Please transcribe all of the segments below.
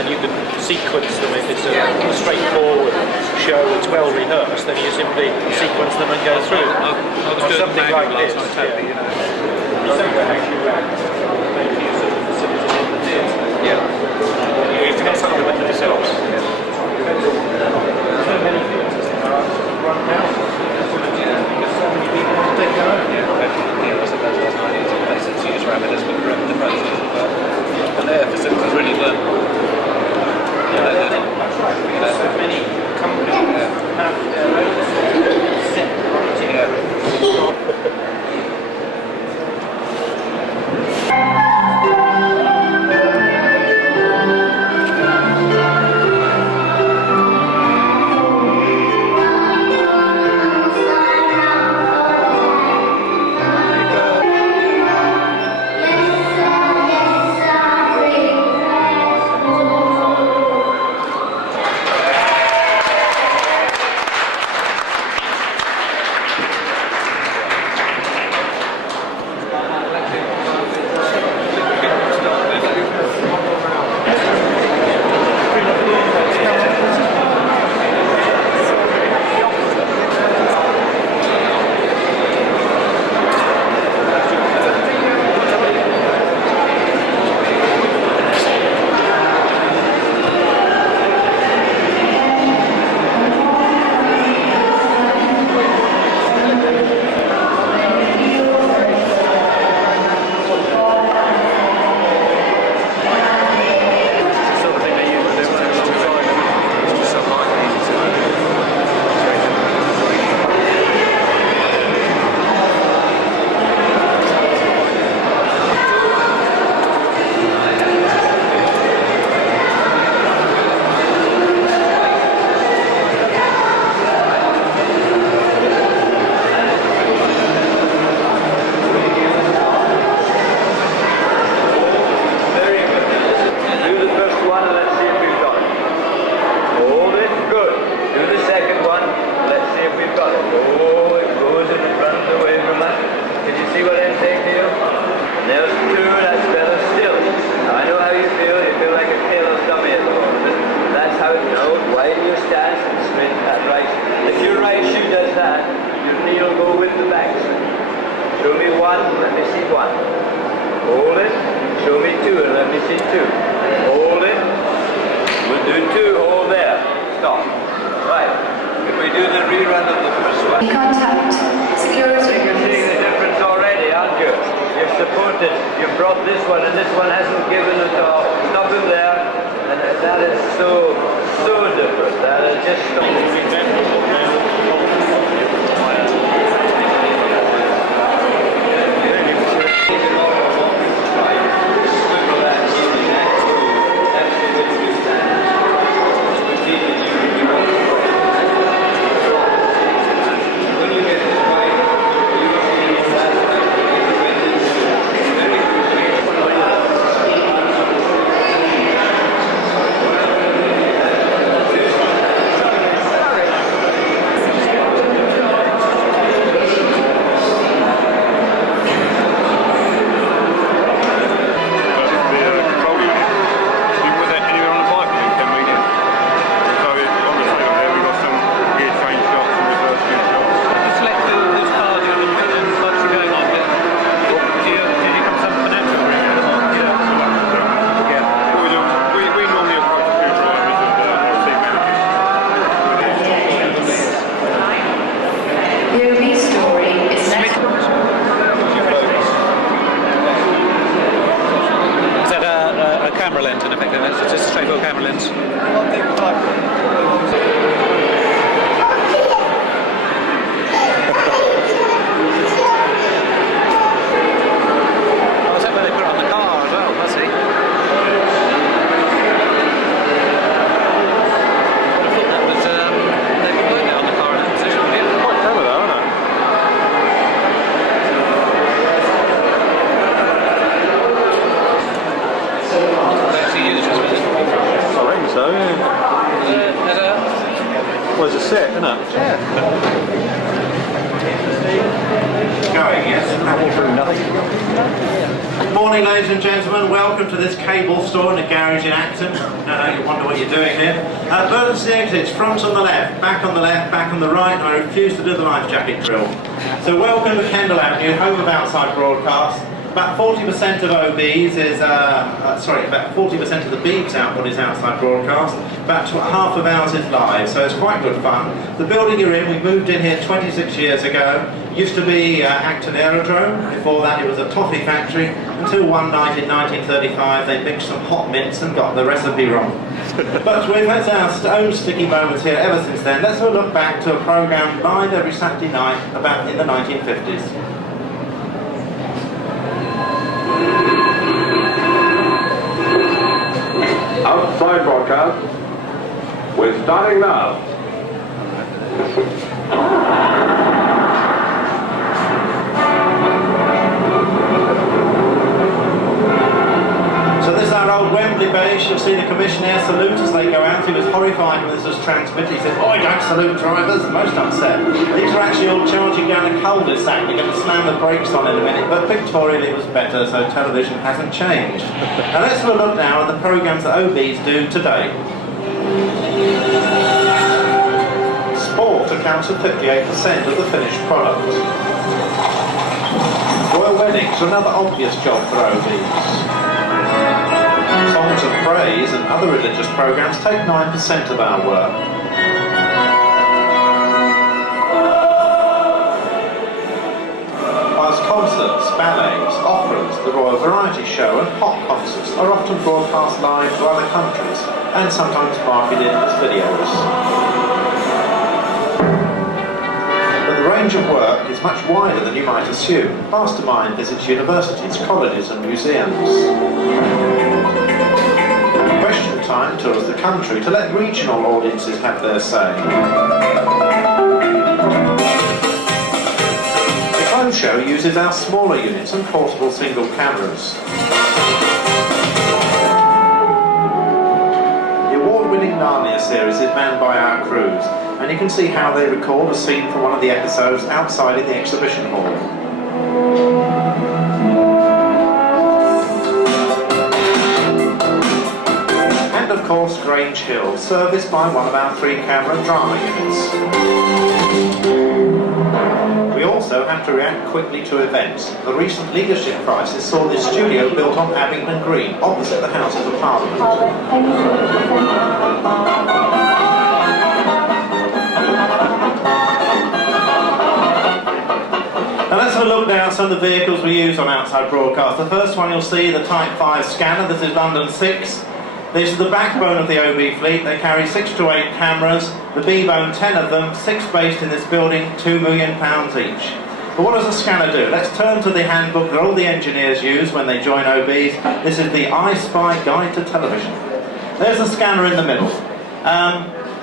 then you can sequence them if it's a straightforward show that's well rehearsed, then you simply sequence them and go through. I was doing something like this. Totally, you know. Yeah. You have to get something about themselves. So many theatres are run down. Because so many people want to take their own. Yeah, I suppose that's not easy. Places use parameters with parameter processes. And their facilities really weren't. That's right. Because so many companies have their own set writing. Yeah. You've brought this one and this one hasn't given at all. Stop him there. And that is so different. That is just camera lens, in effect. It's just a straight camera lens. Well, it's a set, isn't it? Yeah. Going, yes. Nothing. Good morning, ladies and gentlemen. Welcome to this cable store in a garage in Acton. You wonder what you're doing here. Emergency exits, front on the left, back on the left, back on the right. I refuse to do the life jacket drill. So welcome to Kendall Avenue, home of outside broadcast. About 40% of OBs is, about 40% of the Beebs output is outside broadcast. About half of ours is live, so it's quite good fun. The building you're in, we moved in here 26 years ago. Used to be Acton Aerodrome. Before that, it was a toffee factory. Until one night in 1935, they mixed some hot mints and got the recipe wrong. But we've had our own sticky moments here ever since then. Let's have a look back to a programme live every Saturday night about in the 1950s. Outside broadcast. We're starting now. So this is our old Wembley base. You'll see the commissioner salute as they go out. He was horrified when this was transmitted. He said, "Oh, don't salute drivers." Most upset. These are actually all charging down a cul-de-sac. They're going to slam the brakes on in a minute. But pictorially it was better, so television hasn't changed. Now let's have a look now at the programmes that OBs do today. Sport accounts for 58% of the finished product. Royal weddings are another obvious job for OBs. Songs of praise and other religious programmes take 9% of our work. Whilst concerts, ballets, operas, the Royal Variety Show and pop concerts are often broadcast live to other countries and sometimes marketed as videos. But the range of work is much wider than you might assume. Mastermind visits universities, colleges and museums. Question Time tours the country to let regional audiences have their say. The Clone Show uses our smaller units and portable single cameras. The award-winning Narnia series is manned by our crews, and you can see how they record a scene from one of the episodes outside in the exhibition hall. And of course, Grange Hill, serviced by one of our 3-camera drama units. We also have to react quickly to events. The recent leadership crisis saw this studio built on Abingdon Green, opposite the Houses of Parliament. Now let's have a look now at some of the vehicles we use on outside broadcast. The first one you'll see, the Type 5 scanner. This is London 6. This is the backbone of the OB fleet. They carry 6 to 8 cameras. The B-bone, 10 of them, 6 based in this building, £2 million each. But what does a scanner do? Let's turn to the handbook that all the engineers use when they join OBs. This is the I-Spy Guide to Television. There's the scanner in the middle.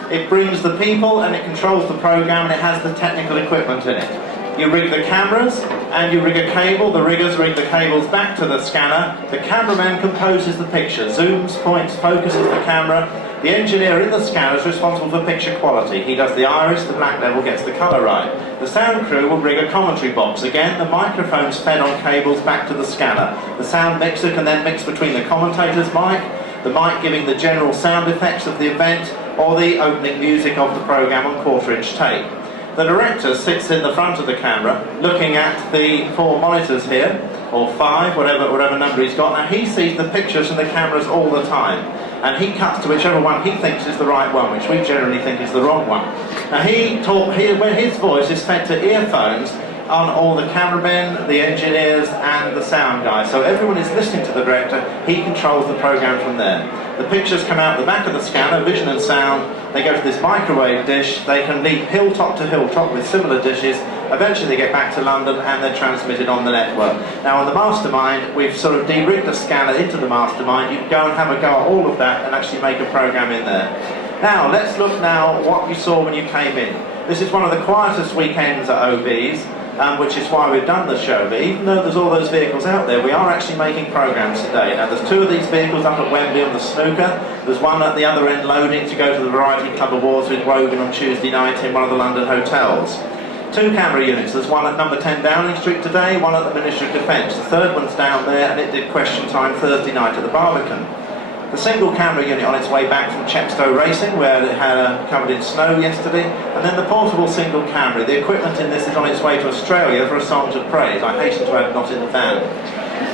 It brings the people and it controls the program and it has the technical equipment in it. You rig the cameras and you rig a cable. The riggers rig the cables back to the scanner. The cameraman composes the picture, zooms, points, focuses the camera. The engineer in the scanner is responsible for picture quality. He does the iris, the black level, gets the colour right. The sound crew will rig a commentary box. Again, the microphone's fed on cables back to the scanner. The sound mixer can then mix between the commentator's mic, the mic giving the general sound effects of the event, or the opening music of the programme on 1/4-inch tape. The director sits in the front of the camera looking at the 4 monitors here, or 5, whatever number he's got. Now he sees the pictures from the cameras all the time, and he cuts to whichever one he thinks is the right one, which we generally think is the wrong one. Now when his voice is fed to earphones on all the cameramen, the engineers and the sound guys. So everyone is listening to the director, he controls the programme from there. The pictures come out the back of the scanner, vision and sound, they go to this microwave dish, they can leap hilltop to hilltop with similar dishes, eventually they get back to London and they're transmitted on the network. Now on the Mastermind, we've sort of de-rigged the scanner into the Mastermind. You can go and have a go at all of that and actually make a programme in there. Now let's look now what you saw when you came in. This is one of the quietest weekends at OBs. Which is why we've done the show. But even though there's all those vehicles out there, we are actually making programmes today. Now there's 2 of these vehicles up at Wembley on the snooker. There's one at the other end loading to go to the Variety Club Awards with Wogan on Tuesday night in one of the London hotels. 2 camera units. There's one at number 10 Downing Street today, one at the Ministry of Defence. The third one's down there, and it did question time Thursday night at the Barbican. The single camera unit on its way back from Chepstow Racing, where it had covered in snow yesterday, and then the portable single camera. The equipment in this is on its way to Australia for a Songs of Praise. I hasten to add, not in the van.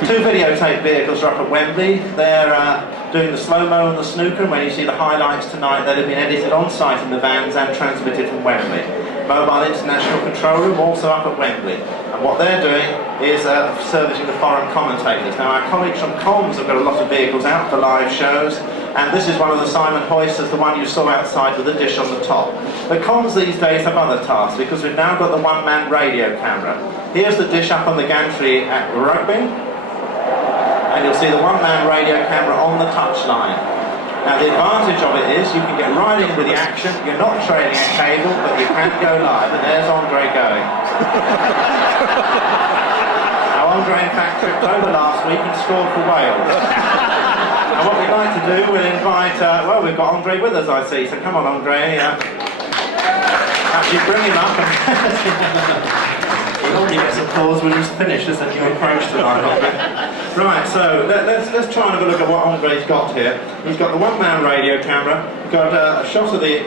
2 videotape vehicles are up at Wembley. They're doing the slow-mo and the snooker, and when you see the highlights tonight, that have been edited on site in the vans and transmitted from Wembley. Mobile International Control Room also up at Wembley, and what they're doing is servicing the foreign commentators. Now, our colleagues from Comms have got a lot of vehicles out for live shows, and this is one of the Simon hoisters, the one you saw outside with the dish on the top. But Comms these days have other tasks, because we've now got the one-man radio camera. Here's the dish up on the gantry at Rugby, and you'll see the one-man radio camera on the touchline. Now, the advantage of it is you can get right in with the action. You're not trailing a cable, but you can go live. And there's Andre going. Now, Andre, in fact, tripped over last week and scored for Wales. And what we'd like to do, we'll invite, well, we've got Andre with us, I see. So come on, Andre. Actually, bring him up. He normally gets applause when he's finished, isn't he? Your approach tonight, Andre. Right, so let's try and have a look at what Andre's got here. He's got the one-man radio camera. We've got a shot of the...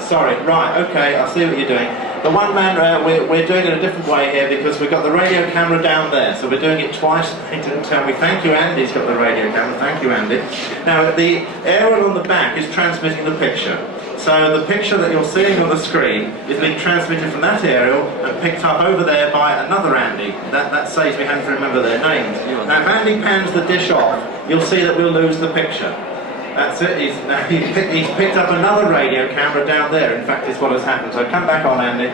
sorry, right, okay, I see what you're doing. The one-man, we're doing it a different way here because we've got the radio camera down there, so we're doing it twice. They didn't tell me. Thank you, Andy's got the radio camera. Thank you, Andy. Now, the aerial on the back is transmitting the picture. So the picture that you're seeing on the screen is being transmitted from that aerial and picked up over there by another Andy. That saves me having to remember their names. Now, if Andy pans the dish off, you'll see that we'll lose the picture. That's it. He's picked up another radio camera down there. In fact, it's what has happened. So come back on, Andy.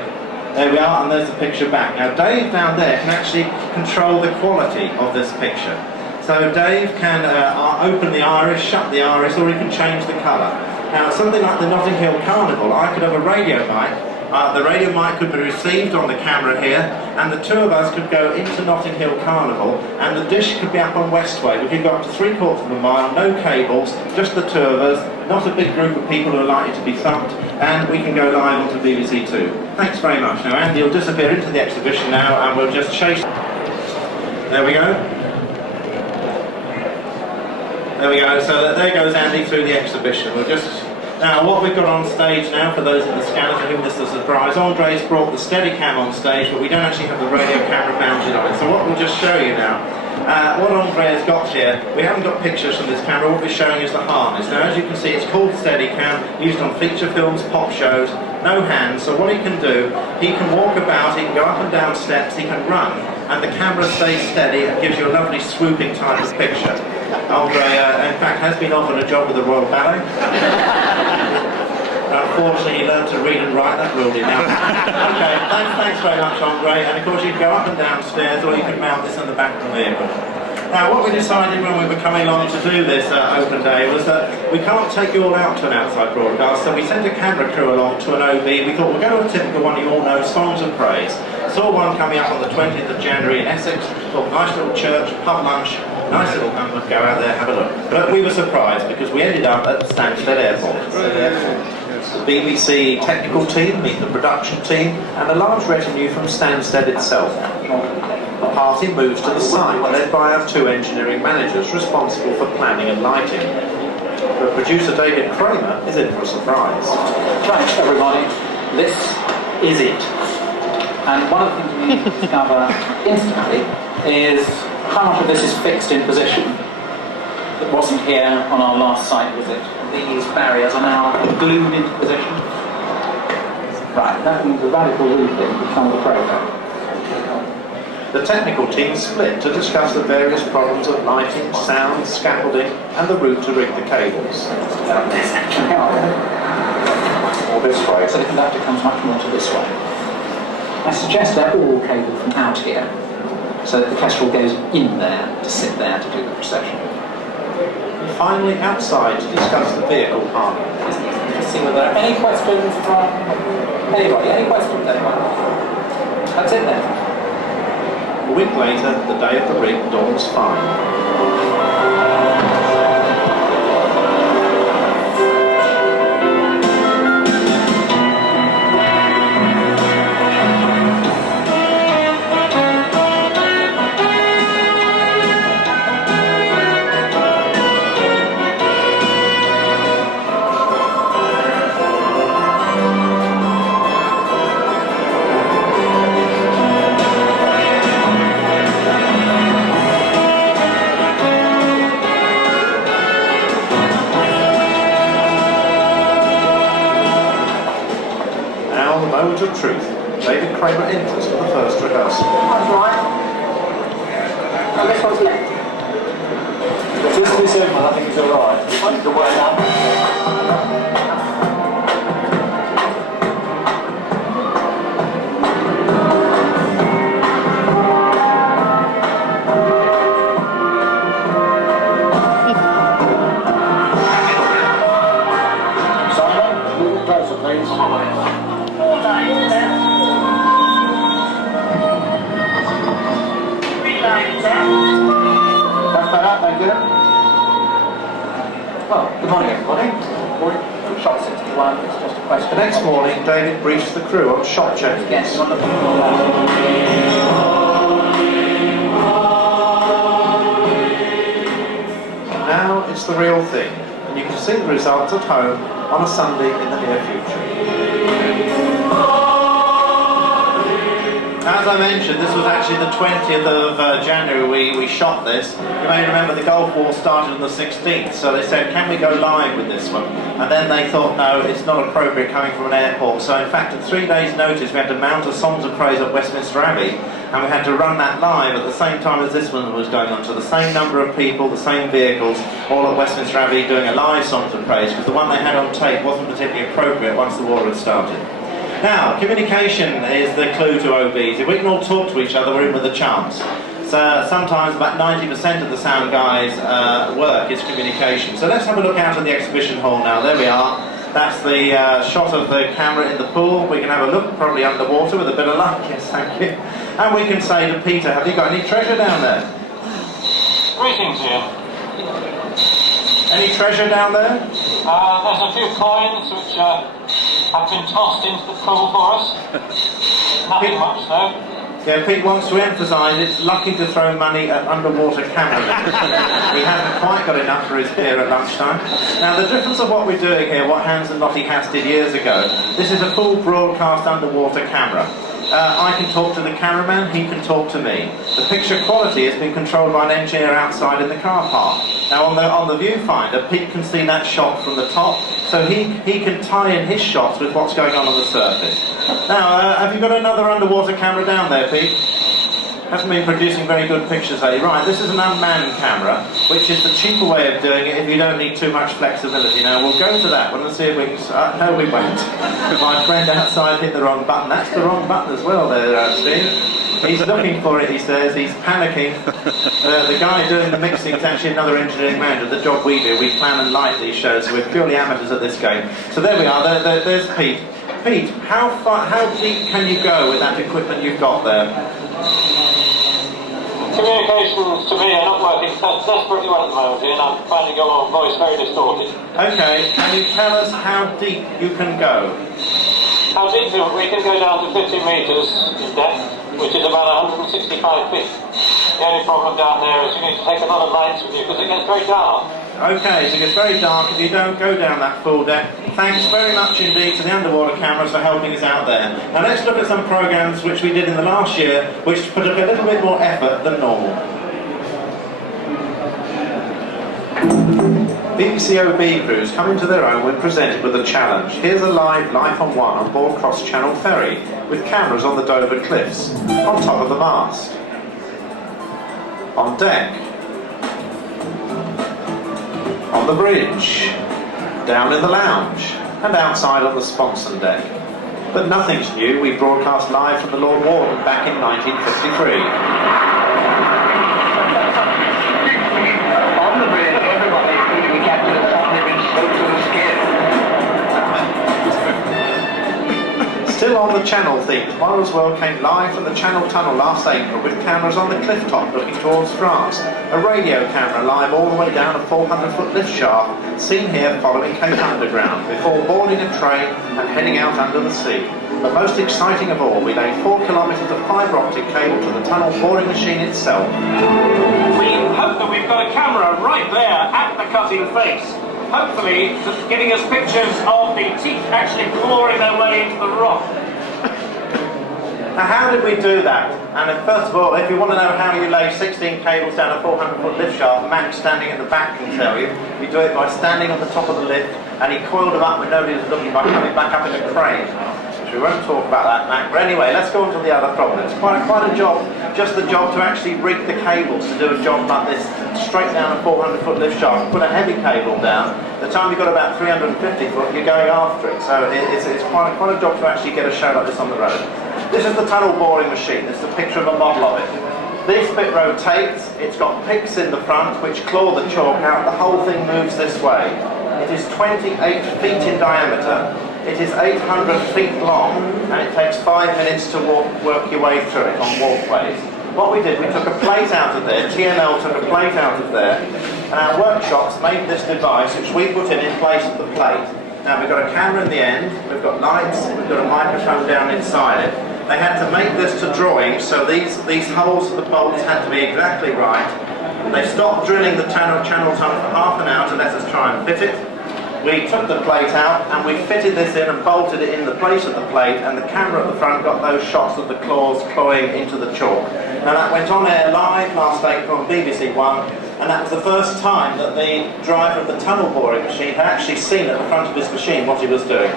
There we are, and there's the picture back. Now, Dave down there can actually control the quality of this picture. So Dave can open the iris, shut the iris, or he can change the colour. Now, something like the Notting Hill Carnival, I could have a radio mic. The radio mic could be received on the camera here, and the 2 of us could go into Notting Hill Carnival, and the dish could be up on Westway. We could go up to 3/4 of a mile, no cables, just the 2 of us, not a big group of people who are likely to be thumped, and we can go live onto BBC 2. Thanks very much. Now, Andy will disappear into the exhibition now, and we'll just chase... There we go. There we go, so there goes Andy through the exhibition. We'll just... Now, what we've got on stage now, for those in the scanner for whom this is a surprise, Andre's brought the Steadicam on stage, but we don't actually have the radio camera mounted on it. So what we'll just show you now, what Andre has got here, we haven't got pictures from this camera, what we're showing is the harness. Now, as you can see, it's called Steadicam, used on feature films, pop shows, no hands, so what he can do, he can walk about, he can go up and down steps, he can run, and the camera stays steady and gives you a lovely swooping type of picture. Andre, in fact, has been offered a job with the Royal Ballet. Unfortunately, he learned to read and write, that ruled him out. Okay, thanks very much, Andre, and of course you can go up and down stairs, or you can mount this in the back of the vehicle. Now, what we decided when we were coming along to do this open day was that we can't take you all out to an outside broadcast, so we sent a camera crew along to an OB. We thought we'll go to a typical one you all know, Songs of Praise. Saw one coming up on the 20th of January in Essex, thought nice little church, pub lunch, nice little go out there, have a look. But we were surprised because we ended up at Stansted Airport. The BBC technical team, meet the production team, and a large retinue from Stansted itself. The party moves to the site, led by our 2 engineering managers responsible for planning and lighting. But producer David Kramer is in for a surprise. Right, everybody, this is it. And one of the things we need to discover instantly is how much of this is fixed in position that wasn't here on our last site visit. These barriers are now glued into position. Right, that means a radical rethink of some of the program. The technical team split to discuss the various problems of lighting, sound, scaffolding, and the route to rig the cables. This actually Or this way. So the conductor comes much more to this way. I suggest they're all cabled from out here, so that the kestrel goes in there to sit there to do the procession. And finally, outside to discuss the vehicle parking. Let's see whether there are any questions from anybody. Any questions, anyone? That's it then. A week later, the day of the rig dawns fine. moment of truth. David Kramer enters for the first rehearsal. That's right. And this one's left. Just this end, I think it's alright. The way up. Well, good morning everybody. Shot 61, it's just a question. The next morning, David briefs the crew on shot changes. Yes, on the Now it's the real thing, and you can see the results at home on a Sunday in the near future. As I mentioned, this was actually the 20th of January we shot this. You may remember the Gulf War started on the 16th, so they said, can we go live with this one? And then they thought, no, it's not appropriate coming from an airport. So in fact, at 3 days' notice, we had to mount a Songs of Praise at Westminster Abbey, and we had to run that live at the same time as this one was going on. So the same number of people, the same vehicles, all at Westminster Abbey doing a live Songs of Praise, because the one they had on tape wasn't particularly appropriate once the war had started. Now, communication is the clue to OBs. If we can all talk to each other, we're in with a chance. So sometimes about 90% of the sound guys' work is communication. So let's have a look out at the exhibition hall now. There we are. That's the shot of the camera in the pool. We can have a look, probably underwater with a bit of luck. Yes, thank you. And we can say to Peter, have you got any treasure down there? Greetings, Ian. Any treasure down there? There's a few coins which have been tossed into the pool for us. Nothing much, though. Yeah, Pete wants to emphasise it's lucky to throw money at underwater cameras. He hasn't quite got enough for his beer at lunchtime. Now, the difference of what we're doing here, what Hans and Lottie Hass did years ago, this is a full broadcast underwater camera. I can talk to the cameraman, he can talk to me. The picture quality has been controlled by an engineer outside in the car park. Now on the viewfinder, Pete can see that shot from the top, so he can tie in his shots with what's going on the surface. Now, have you got another underwater camera down there, Pete? Hasn't been producing very good pictures lately. Right, this is an unmanned camera, which is the cheaper way of doing it if you don't need too much flexibility. Now, we'll go to that one and see if we can... no, we won't. My friend outside hit the wrong button. That's the wrong button as well there, Steve. He's looking for it, he says. He's panicking. The guy doing the mixing is actually another engineering manager. The job we do, we plan and light these shows, so we're purely amateurs at this game. So there we are. There's Pete. Pete, how deep can you go with that equipment you've got there? Communications to me are not working desperately well at the moment, and I'm finding your voice very distorted. Okay, can you tell us how deep you can go? How deep? We can go down to 50 metres in depth, which is about 165 feet. The only problem down there is you need to take a lot of lights with you because it gets very dark. Okay, so it gets very dark if you don't go down that full depth. Thanks very much indeed to the underwater cameras for helping us out there. Now let's look at some programs which we did in the last year, which put up a little bit more effort than normal. BBC OB crews coming to their own when presented with a challenge. Here's a live Life on One on board Cross Channel Ferry, with cameras on the Dover Cliffs, on top of the mast, on deck, on the bridge, down in the lounge, and outside on the sponson deck. But nothing's new. We broadcast live from the Lord Warden back in 1953. On the bridge, everybody we captured had suddenly been soaked to the skin. Still on the channel theme, Tomorrow's World came live from the Channel Tunnel last April with cameras on the cliff top looking towards France. A radio camera live all the way down a 400-foot lift shaft, seen here following Cape Underground, before boarding a train and heading out under the sea. But most exciting of all, we laid 4 kilometres of fibre optic cable to the tunnel boring machine itself. We hope that we've got a camera right there at the cutting face. Hopefully, giving us pictures of the teeth actually clawing their way into the rock. Now, how did we do that? And first of all, if you want to know how you lay 16 cables down a 400-foot lift shaft, Matt standing at the back can tell you. You do it by standing on the top of the lift, and he coiled them up when nobody was looking by coming back up in a crane. documentary. We won't talk about that now. But anyway, let's go on to the other problem. It's quite a job, just the job to actually rig the cables to do a job like this, straight down a 400-foot lift shaft, put a heavy cable down. The time you've got about 350 foot, you're going after it. So it's quite a job to actually get a show like this on the road. This is the tunnel boring machine. This is a picture of a model of it. This bit rotates. It's got picks in the front which claw the chalk out. The whole thing moves this way. It is 28 feet in diameter. It is 800 feet long, and it takes 5 minutes to work your way through it on walkways. What we did, we took a plate out of there, TNL took a plate out of there, and our workshops made this device which we put in place of the plate. Now we've got a camera in the end, we've got lights, we've got a microphone down inside it. They had to make this to drawing, so these holes of the bolts had to be exactly right. They stopped drilling the channel tunnel for half an hour to let us try and fit it. We took the plate out and we fitted this in and bolted it in the place of the plate, and the camera at the front got those shots of the claws clawing into the chalk. Now that went on air live last April on BBC One, and that was the first time that the driver of the tunnel boring machine had actually seen at the front of his machine what he was doing.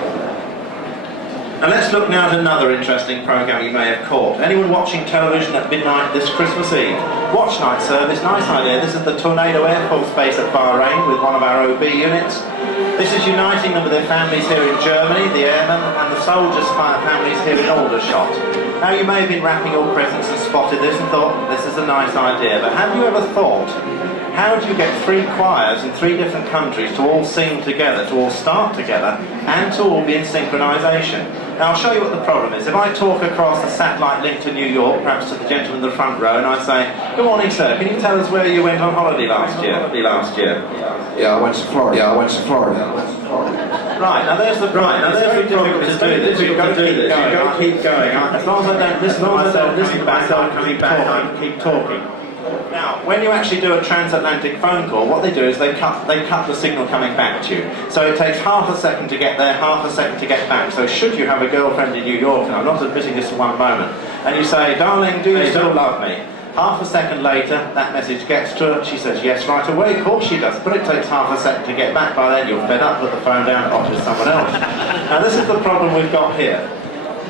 And let's look now at another interesting programme you may have caught. Anyone watching television at midnight this Christmas Eve? Watch night service, nice idea. This is the Tornado Air Force Base at Bahrain with one of our OB units. This is uniting them with their families here in Germany, the airmen, and the soldiers' families here in Aldershot. Now you may have been wrapping your presents and spotted this and thought, this is a nice idea, but have you ever thought, how do you get 3 choirs in 3 different countries to all sing together, to all start together, and to all be in synchronization? Now I'll show you what the problem is. If I talk across a satellite link to New York, perhaps to the gentleman in the front row, and I say, good morning sir, can you tell us where you went on holiday last year? Yeah, I went to Florida. Right, now there's the very difficult to do this. You've got to keep going. As long as I don't listen to myself coming back, I can keep talking. Now, when you actually do a transatlantic phone call, what they do is they cut the signal coming back to you. So it takes half a second to get there, half a second to get back. So should you have a girlfriend in New York, and I'm not admitting this for one moment, and you say, darling, do you still love me? Half a second later, that message gets to her, she says yes right away, of course she does, but it takes half a second to get back. By then you're fed up, put the phone down, off to someone else. Now this is the problem we've got here.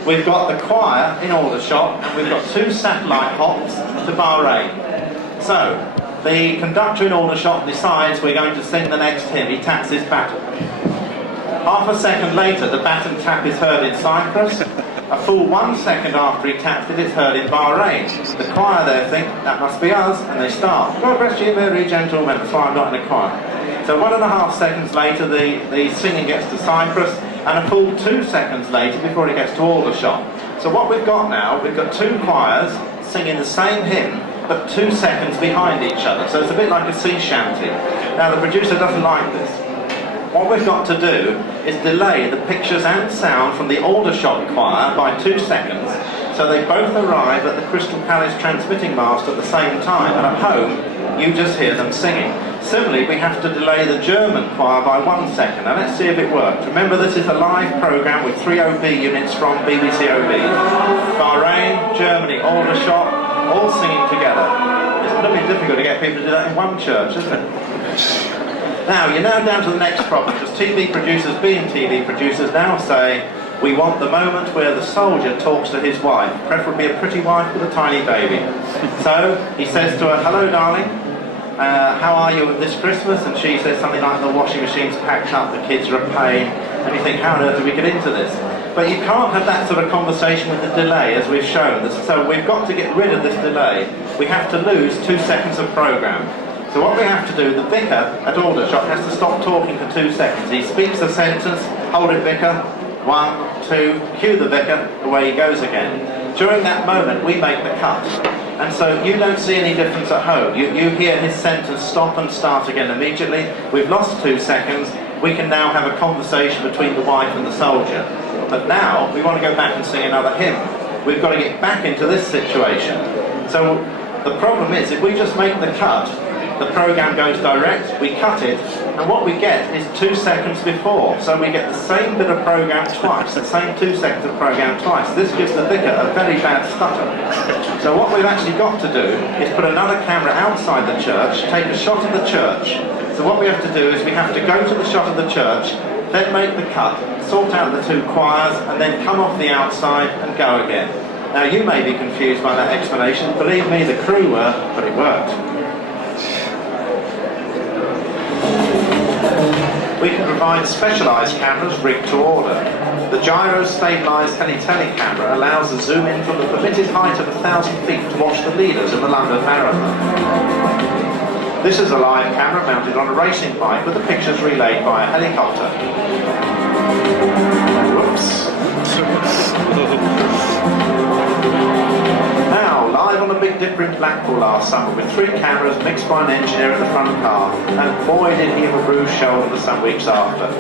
We've got the choir in Aldershot, and we've got 2 satellite hops to Bahrain. So, the conductor in Aldershot decides we're going to sing the next hymn. He taps his baton. Half a second later, the baton tap is heard in Cyprus. A full 1 second after he taps it, it's heard in Bahrain. The choir there think, that must be us, and they start. God bless you, merry gentlemen. That's why I'm not in a choir. So 1.5 seconds later, the singing gets to Cyprus, and a full 2 seconds later before it gets to Aldershot. So what we've got now, we've got 2 choirs singing the same hymn, but 2 seconds behind each other. So it's a bit like a sea shanty. Now the producer doesn't like this. What we've got to do is delay the pictures and sound from the Aldershot choir by 2 seconds, so they both arrive at the Crystal Palace transmitting mast at the same time, and at home you just hear them singing. Similarly, we have to delay the German choir by 1 second. Now let's see if it works. Remember, this is a live programme with 3 OB units from BBC OB. Bahrain, Germany, Aldershot, all singing together. It's a little bit difficult to get people to do that in one church, isn't it? Now, you're now down to the next problem, because TV producers, being TV producers, now say, we want the moment where the soldier talks to his wife, preferably a pretty wife with a tiny baby. So, he says to her, hello darling, how are you this Christmas? And she says something like, the washing machine's packed up, the kids are a pain, and you think, how on earth do we get into this? But you can't have that sort of conversation with the delay, as we've shown. So we've got to get rid of this delay. We have to lose 2 seconds of programme. So what we have to do, the vicar at Aldershot has to stop talking for 2 seconds. He speaks a sentence, hold it vicar, 1, 2, cue the vicar, away he goes again. During that moment we make the cut. And so you don't see any difference at home. You hear his sentence stop and start again immediately. We've lost 2 seconds. We can now have a conversation between the wife and the soldier. But now we want to go back and sing another hymn. We've got to get back into this situation. So the problem is, if we just make the cut, the programme goes direct, we cut it, and what we get is 2 seconds before. So we get the same bit of programme twice, the same 2 seconds of programme twice. This gives the vicar a very bad stutter. So what we've actually got to do is put another camera outside the church, take a shot of the church. So what we have to do is we have to go to the shot of the church, then make the cut, sort out the two choirs, and then come off the outside and go again. Now you may be confused by that explanation. Believe me, the crew were, but it worked. We can provide specialised cameras rigged to order. The gyro-stabilised heli-tele camera allows a zoom in from the permitted height of 1,000 feet to watch the leaders in the London Marathon. This is a live camera mounted on a racing bike with the pictures relayed by a helicopter. Whoops. Now, live on the Big Dipper in Blackpool last summer with 3 cameras mixed by an engineer at the front car, and boy did he have a bruised shoulder some weeks after.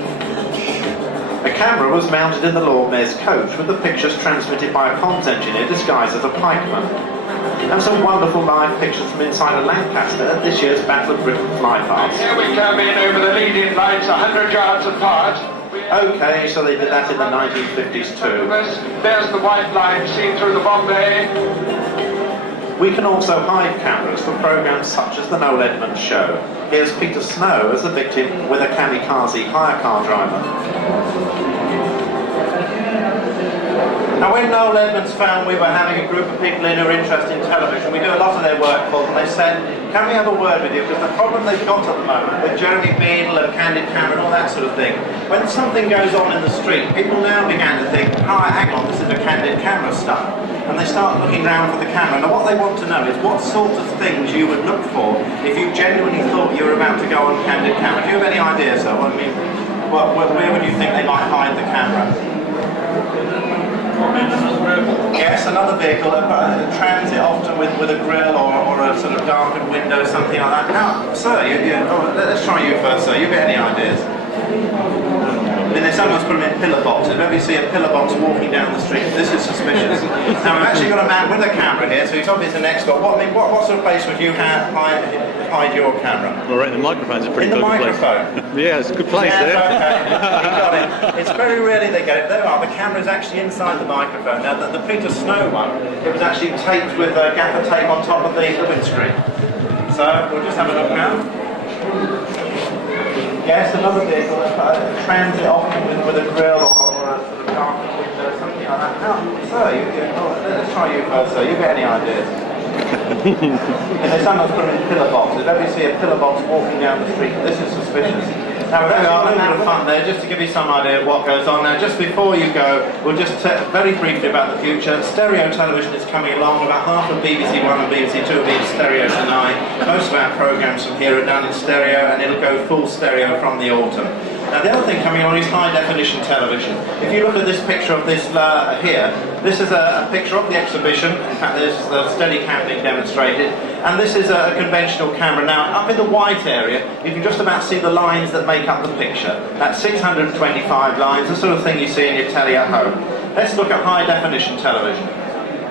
A camera was mounted in the Lord Mayor's coach with the pictures transmitted by a comms engineer disguised as a pikeman. And some wonderful live pictures from inside a Lancaster at this year's Battle of Britain flypast. Here we come in over the lead-in lights 100 yards apart. Okay, so they did that in the 1950s too. There's the white line seen through the Bombay. We can also hide cameras for programmes such as the Noel Edmonds Show. Here's Peter Snow as the victim with a kamikaze hire car driver. Now when Noel Edmonds found we were having a group of people in who are interested in television, we do a lot of their work for them, they said, can we have a word with you? Because the problem they've got at the moment with Jeremy Beadle and Candid and all that sort of thing, when something goes on in the street, people now began to think, oh, hang on, this is a Candid camera stuff. And they start looking around for the camera. Now what they want to know is what sort of things you would look for if you genuinely thought you were about to go on Candid camera. Do you have any idea, sir? I mean, where would you think they might hide the camera? Yes, another vehicle, a transit often with a grill or a sort of darkened window, something like that. Now, sir, let's try you first, sir. You get any ideas? I mean, they sometimes put them in pillar boxes. Whenever you see a pillar box walking down the street, this is suspicious. Now, we've actually got a man with a camera here, so he's obviously an expert. What sort of place would you hide your camera? Well, right in the microphone's a pretty good place. In the microphone? Yeah, it's a good place there. Okay. You got it. It's very rarely they get it. There are. The camera's actually inside the microphone. Now, the Peter Snow one, it was actually taped with gaffer tape on top of the windscreen. So, we'll just have a look now. Yes, another vehicle, a transit often with a grill or a sort of darkened window, something like that. Now, sir, let's try you first, sir. You get any ideas? And they sometimes put them in pillar boxes. Whenever you see a pillar box walking down the street, this is suspicious. Now, there we are, a little bit of fun there, just to give you some idea of what goes on. Now, just before you go, we'll just very briefly about the future. Stereo television is coming along. About half of BBC One and BBC Two will be in stereo tonight. Most of our programmes from here are done in stereo, and it'll go full stereo from the autumn. Now, the other thing coming on is high-definition television. If you look at this picture of this here, this is a picture of the exhibition. In fact, this is the Steadicam being demonstrated. And this is a conventional camera. Now, up in the white area, you can just about see the lines that make up the picture. That's 625 lines, the sort of thing you see in your telly at home. Let's look at high-definition television.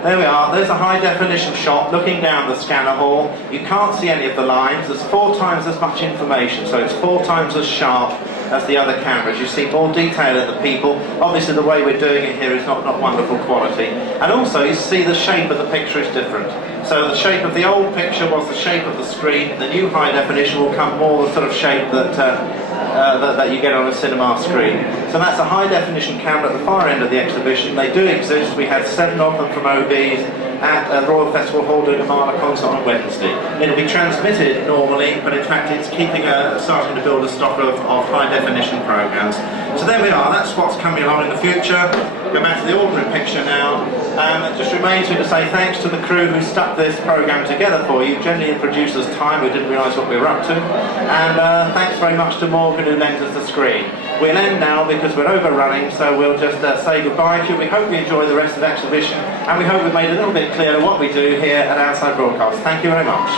There we are, there's a high-definition shot looking down the scanner hall. You can't see any of the lines. There's 4 times as much information, so it's 4 times as sharp as the other cameras. You see more detail in the people. Obviously the way we're doing it here is not wonderful quality. And also you see the shape of the picture is different. So the shape of the old picture was the shape of the screen. The new high definition will come more the sort of shape that you get on a cinema screen. So that's a high definition camera at the far end of the exhibition. They do exist. We had 7 of them from OBs at Royal Festival Hall doing a Mahler concert on Wednesday. It'll be transmitted normally, but in fact it's starting to build a stock of high definition programmes. So there we are, that's what's coming along in the future. Go back to the ordinary picture now. It just remains me to say thanks to the crew who stuck this programme together for you. Generally it produces time, we didn't realise what we were up to. And thanks very much to Morgan who lent us the screen. We'll end now because we're overrunning, so we'll just say goodbye to you. We hope you enjoy the rest of the exhibition, and we hope we've made a little bit clearer what we do here at Outside Broadcast. Thank you very much.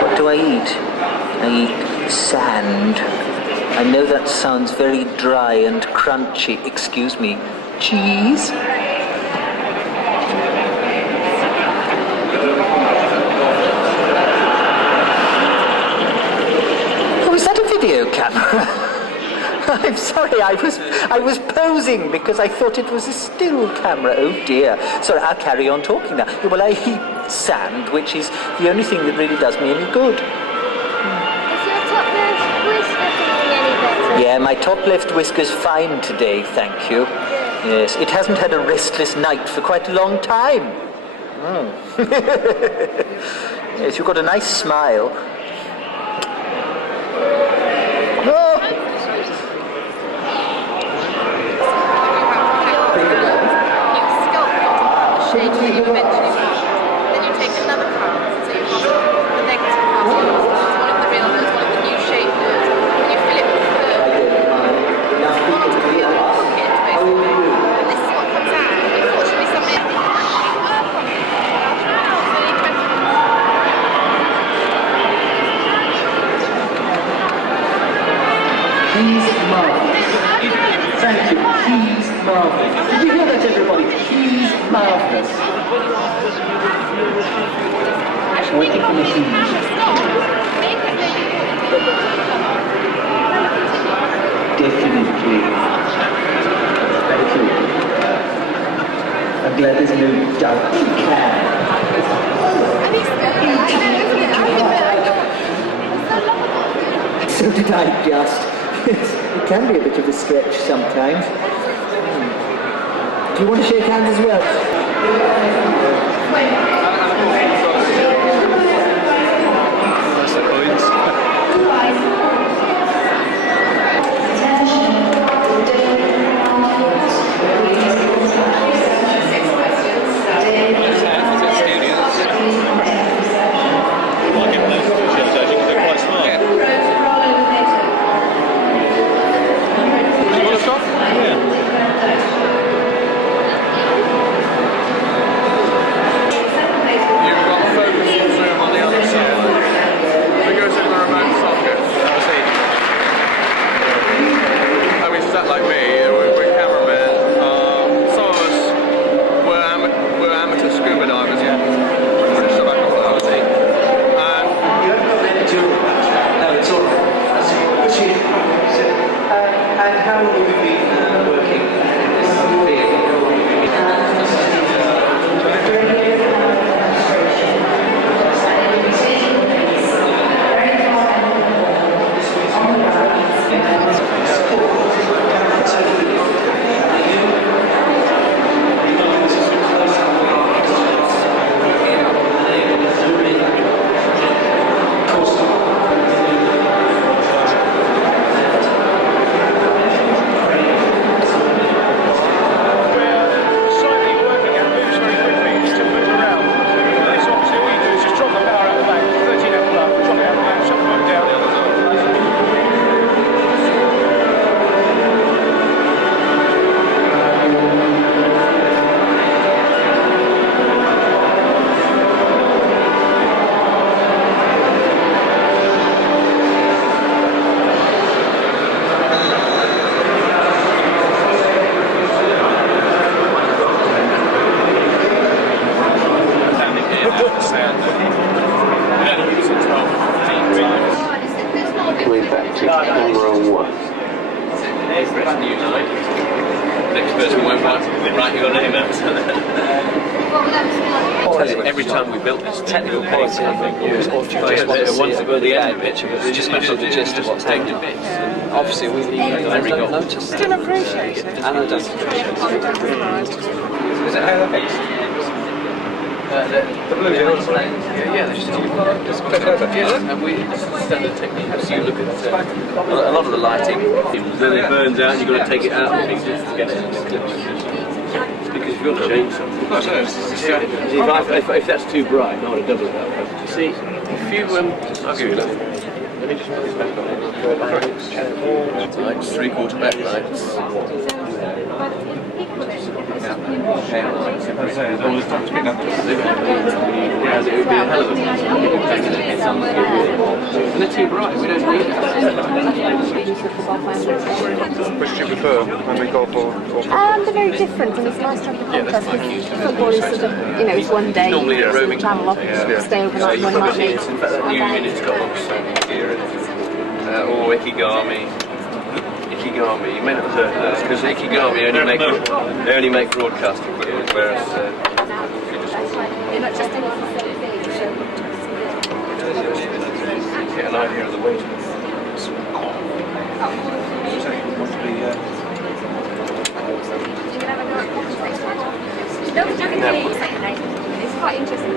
What do I eat? I eat sand. I know that sounds very dry and crunchy. Excuse me. Cheese? I'm sorry, I was posing because I thought it was a still camera. Oh dear. Sorry, I'll carry on talking now. Well, I eat sand, which is the only thing that really does me any good. Is your top left whisker feeling any better? Yeah, my top left whisker's fine today, thank you. Yes, it hasn't had a restless night for quite a long time. Yes, you've got a nice smile. Oh. Shape that you mentioned, then you take another card, so you've got the negative card, one of the real nerves, one of the new shape nerves, and you fill it with the third. One on top of the other, you cook it basically, and this is what comes out. Unfortunately, somebody has to work on it. So you can... He's marvellous. Thank you. He's marvellous. Did you hear that, everybody? He's marvellous. Waiting for the Definitely. Thank you. I'm glad there's no doubt. So did I just. It can be a bit of a stretch sometimes. Do you want to shake hands as well? Every time we built this technical quality, I think once it got the end picture, it just gives you the gist of what's taken in bits. Obviously, we don't notice. Still appreciate it. And I don't appreciate it. Is it how the blue yeah, there's just and we standard technique. So you look at a lot of the lighting, then it burns out, and you've got to take it out and get it. Because you've got to change something. If that's too bright, I want to double it up. You see, if you I'll give you that. Let me just put this back on. Lights, 3/4 backlights. It would be a hell of a and they're too bright, we don't need it. Which do you prefer when we go for they're very different, and it's nice to have the contrast. Football is sort of, it's one day, normally a roaming travel off, stay overnight, one night. In fact, that new unit's got lots of gear in it. or Ikigami. Ikigami, you may not have heard of those, because Ikigami only make broadcasting videos, whereas You're not just doing get an idea of the weight. It's quite interesting.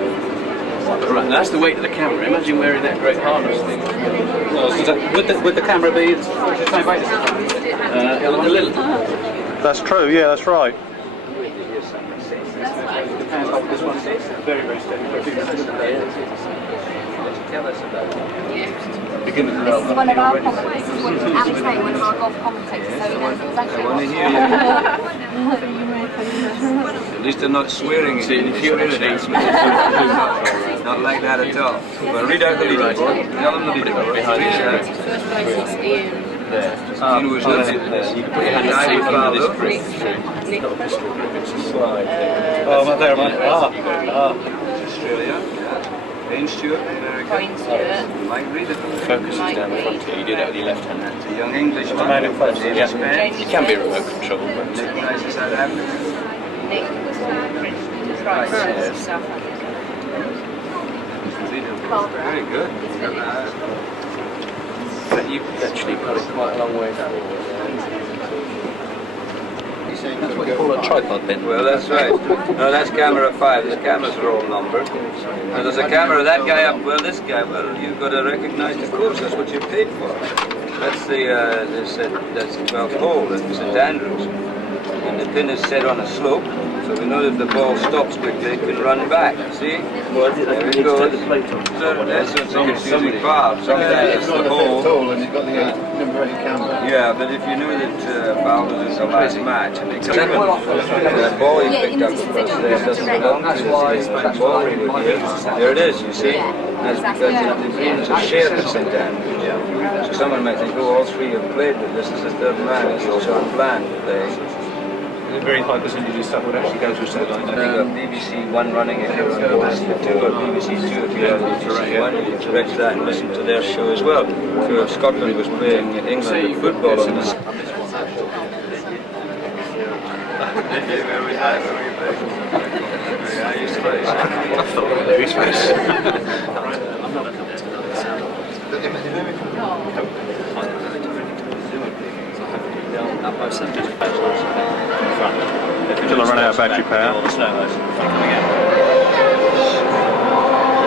Right, that's the weight of the camera. Imagine wearing that great harness thing. Would the camera be the same weight? A little. That's true, yeah, that's right. This one's very, very steady. Tell us about it. This is one of our commentators. One of our golf commentators. So he knows exactly I want to hear you. At least they're not swearing. See, if you're Not like that at all. Well, read out the leaderboard. Tell them the leaderboard. behind Read you. it out. There. You know who's not in There, so you can put your hand I in would follow. this grip. It's not a pistol grip, it's a slide thing. Oh, I'm there, man. Australia. Payne Stewart. Very good. Mike Reed. Focus is down the front here. You do that with your left hand. The young Englishman. Man in front, David yeah. Spence. It can be remote control, but Nick Price of South Africa. Nick was South Africa. Very good. but you've actually put it quite a long way forward. That's what you call a tripod pin. Well, that's right. No, that's camera 5. The cameras are all numbered. And there's a camera, that guy up, well, this guy, well, you've got to recognize the course. That's what you paid for. That's that's the 12th hole at St Andrews. And the pin is set on a slope, so we know that if the ball stops quickly, it can run back. See? There it goes. So that's what's a confusing part. Sometimes it's the hole. And you've got the number 8 camera. Yeah, but if you knew that Val was in the last match and that ball he picked up doesn't belong to his ball there it is, you see? That's because it's a shared at St Andrews. So someone might think, oh, all three have played, but this is the third man. It's also unplanned to play. A very high percentage of stuff would actually go to a set line. I think of BBC 1 running if you're on BBC 2 or BBC 2 if you're on BBC 1, you can correct that and listen to their show as well. If Scotland was playing England at football on this. Until I run out of battery power.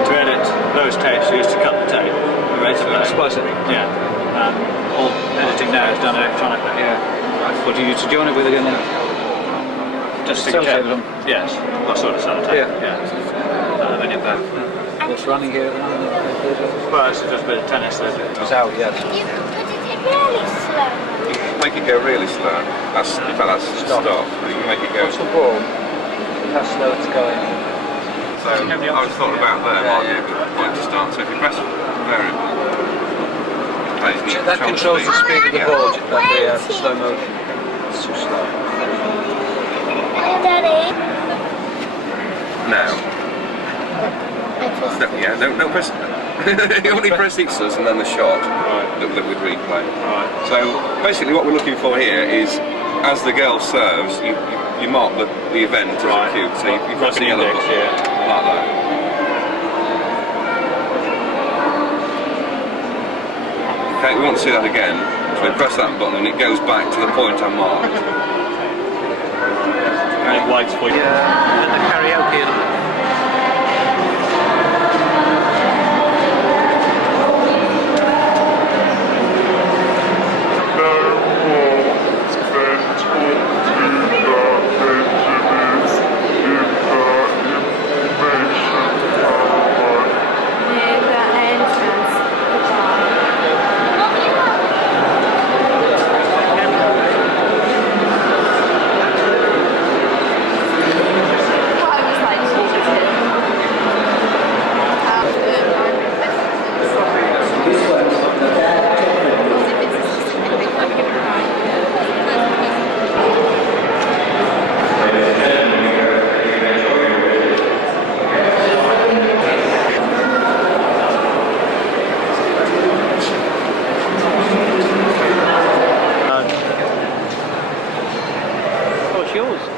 To edit those tapes, you used to cut the tape. Splice it? Yeah. All editing now is done electronically. Yeah. What do you use to join it with again? Just to Sellotape check them? Yes. What sort of sellotape? Yeah. Then you both. What's running here? Well, it's just a bit of tennis. It's out, yes. Make it go really slow. That's in fact that's stop. But you can make it go. What's the ball? How slow it's going. So I was thought about there might be a good point to start. So if you press variable, it plays the That controls the speed of the ball, like the slow motion. It's too slow. Now. Don't press. You only press X's and then the shot that would replay. Right. So basically, what we're looking for here is, as the girl serves, you mark the event as a cue. So you press the yellow button like that. Okay, we want to see that again. So we press that button and it goes back to the point I marked. And it waits for you. And the karaoke element. yours.